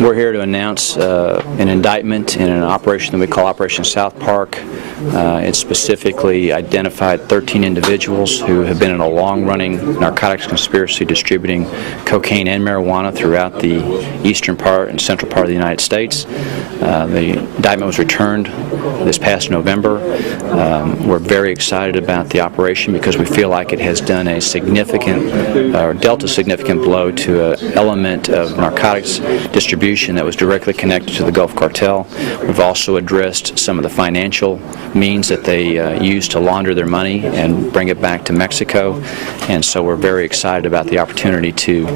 We're here to announce an indictment in an operation that we call Operation South Park. It specifically identified 13 individuals who have been in a long-running narcotics conspiracy distributing cocaine and marijuana throughout the eastern part and central part of the United States. The indictment was returned this past November. We're very excited about the operation because we feel like it has done a significant, or dealt a significant blow to an element of narcotics distribution that was directly connected to the Gulf Cartel. We've also addressed some of the financial means that they use to launder their money and bring it back to Mexico, and so we're very excited about the opportunity to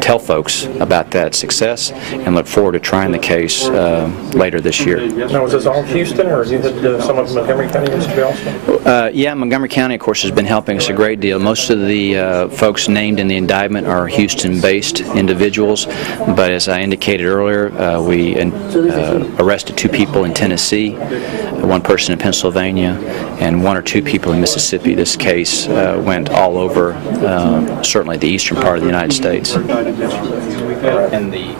tell folks about that success and look forward to trying the case later this year. Now, is this all Houston, or is it some of Montgomery County history also? Yeah, Montgomery County, of course, has been helping us a great deal. Most of the folks named in the indictment are Houston-based individuals, but as I indicated earlier, we arrested 2 people in Tennessee, 1 person in Pennsylvania, and 1 or 2 people in Mississippi. This case went all over, certainly the eastern part of the United States. And the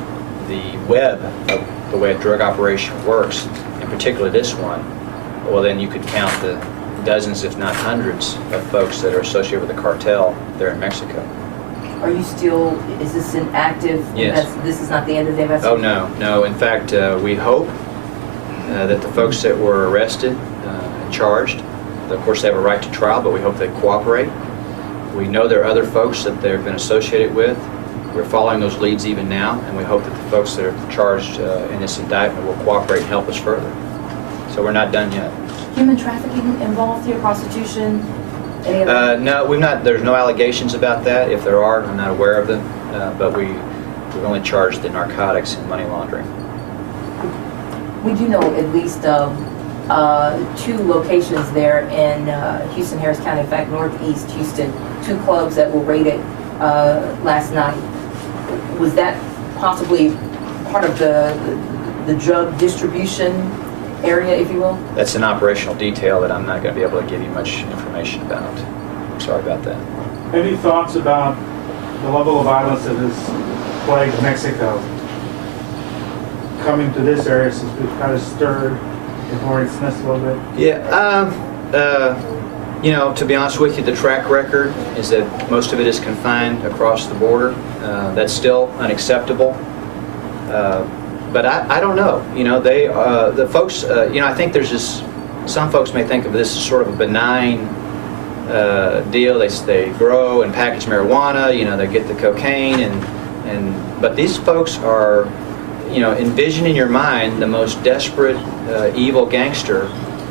web of the way a drug operation works, and particularly this one, well, then you could count the dozens, if not hundreds, of folks that are associated with the cartel there in Mexico. Are you still, is this an active, yes. This is not the end of the investigation? Oh, no. In fact, we hope that the folks that were arrested and charged, of course they have a right to trial, but we hope they cooperate. We know there are other folks that they've been associated with. We're following those leads even now, and we hope that the folks that are charged in this indictment will cooperate and help us further. So we're not done yet. Human trafficking involved here, prostitution? No, we've not. There's no allegations about that. If there are, I'm not aware of them. But we've only charged the narcotics and money laundering. We do know at least 2 locations there in Houston, Harris County, in fact, northeast Houston, 2 clubs that were raided last night. Was that possibly part of the drug distribution area, if you will? That's an operational detail that I'm not going to be able to give you much information about. I'm sorry about that. Any thoughts about the level of violence that has plagued Mexico coming to this area since we've kind of stirred the hornet's nest a little bit? Yeah, you know, to be honest with you, the track record is that most of it is confined across the border. That's still unacceptable. But I don't know. You know, the folks. You know, I think there's this. Some folks may think of this as sort of a benign deal. They grow and package marijuana. You know, they get the cocaine but these folks are, you know, envision in your mind the most desperate, evil gangster,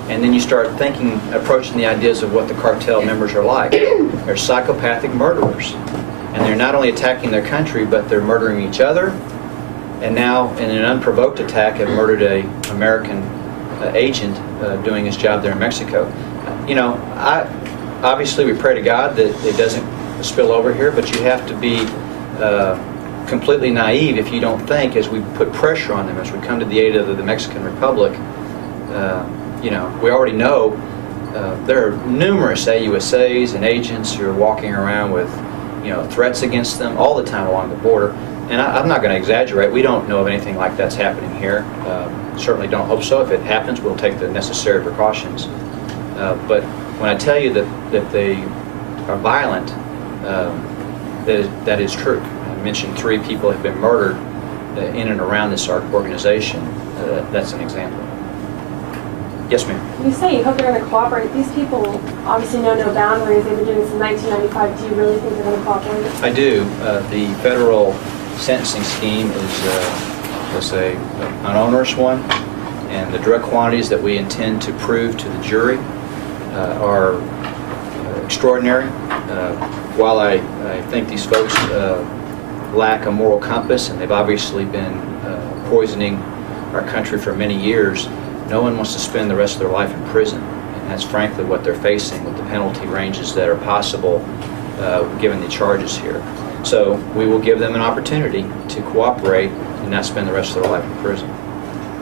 and then you start thinking, approaching the ideas of what the cartel members are like. They're psychopathic murderers, and they're not only attacking their country, but they're murdering each other. And now, in an unprovoked attack, have murdered an American agent doing his job there in Mexico. You know, obviously we pray to God that it doesn't spill over here, but you have to be completely naive if you don't think, as we put pressure on them, as we come to the aid of the Mexican Republic, you know, we already know there are numerous AUSAs and agents who are walking around with, you know, threats against them all the time along the border. And I'm not going to exaggerate. We don't know of anything like that's happening here. Certainly don't hope so. If it happens, we'll take the necessary precautions. But when I tell you that they are violent, that is true. I mentioned 3 people have been murdered in and around this organization. That's an example. Yes, ma'am. You say you hope they're going to cooperate. These people obviously know no boundaries. They've been doing this since 1995. Do you really think they're going to cooperate? I do. The federal sentencing scheme is an onerous one, and the drug quantities that we intend to prove to the jury are extraordinary. While I think these folks lack a moral compass, and they've obviously been poisoning our country for many years, no one wants to spend the rest of their life in prison, and that's frankly what they're facing with the penalty ranges that are possible given the charges here. So we will give them an opportunity to cooperate and not spend the rest of their life in prison.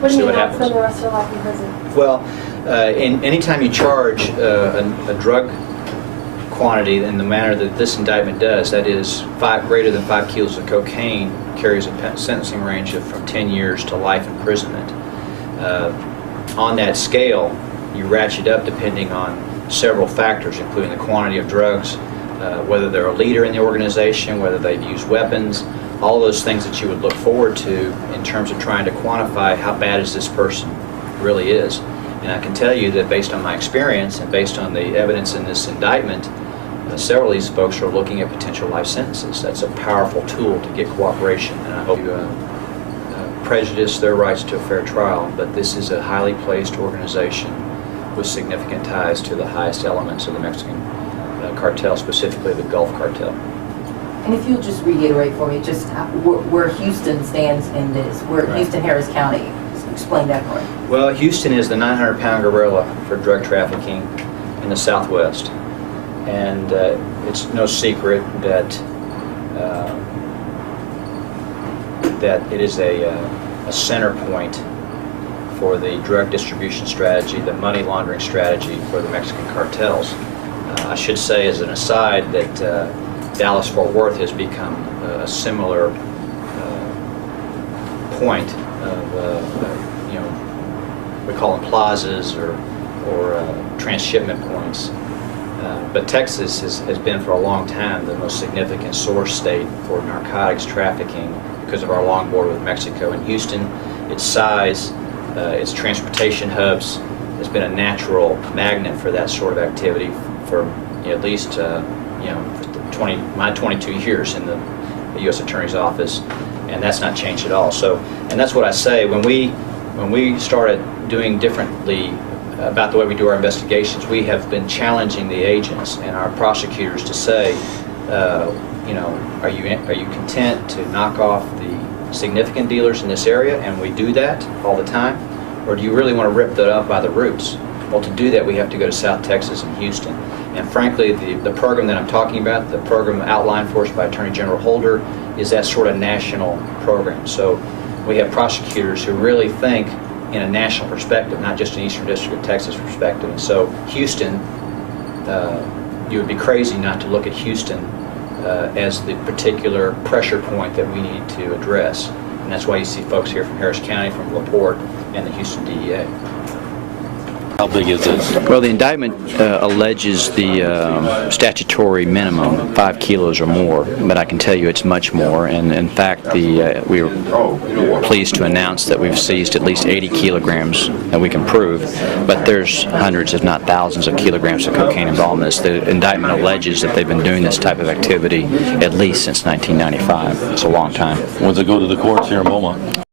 What do you mean not spend the rest of their life in prison? Well, anytime you charge a drug quantity in the manner that this indictment does, that is greater than 5 kilos of cocaine, carries a sentencing range of from 10 years to life imprisonment. On that scale, you ratchet up depending on several factors, including the quantity of drugs, whether they're a leader in the organization, whether they've used weapons, all those things that you would look forward to in terms of trying to quantify how bad is this person really is. And I can tell you that based on my experience and based on the evidence in this indictment, several of these folks are looking at potential life sentences. That's a powerful tool to get cooperation, and I hope you prejudice their rights to a fair trial, but this is a highly placed organization with significant ties to the highest elements of the Mexican cartel, specifically the Gulf cartel. And if you'll just reiterate for me just where Houston stands in this, where Right. Houston, Harris County, explain that for me. Well, Houston is the 900-pound gorilla for drug trafficking in the Southwest, and it's no secret that it is a center point for the drug distribution strategy, the money laundering strategy for the Mexican cartels. I should say as an aside that Dallas-Fort Worth has become a similar point of, you know, we call them plazas or transshipment points. But Texas has been for a long time the most significant source state for narcotics trafficking because of our long border with Mexico. And Houston, its size, its transportation hubs, has been a natural magnet for that sort of activity for at least my 22 years in the U.S. Attorney's Office, and that's not changed at all. So, and that's what I say when we started doing differently about the way we do our investigations. We have been challenging the agents and our prosecutors to say, are you content to knock off the significant dealers in this area, and we do that all the time, or do you really want to rip that up by the roots? Well, to do that, we have to go to South Texas and Houston. And frankly, the program that I'm talking about, the program outlined for us by Attorney General Holder, is that sort of national program. So we have prosecutors who really think in a national perspective, not just an Eastern District of Texas perspective. And so Houston, you would be crazy not to look at Houston as the particular pressure point that we need to address. And that's why you see folks here from Harris County, from LaPorte, and the Houston DEA. How big is this? Well, the indictment alleges the statutory minimum, 5 kilos or more, but I can tell you it's much more. And in fact, we were pleased to announce that we've seized at least 80 kilograms that we can prove, but there's hundreds, if not thousands, of kilograms of cocaine involved in this. The indictment alleges that they've been doing this type of activity at least since 1995. It's a long time. Once it go to the courts here in Beaumont?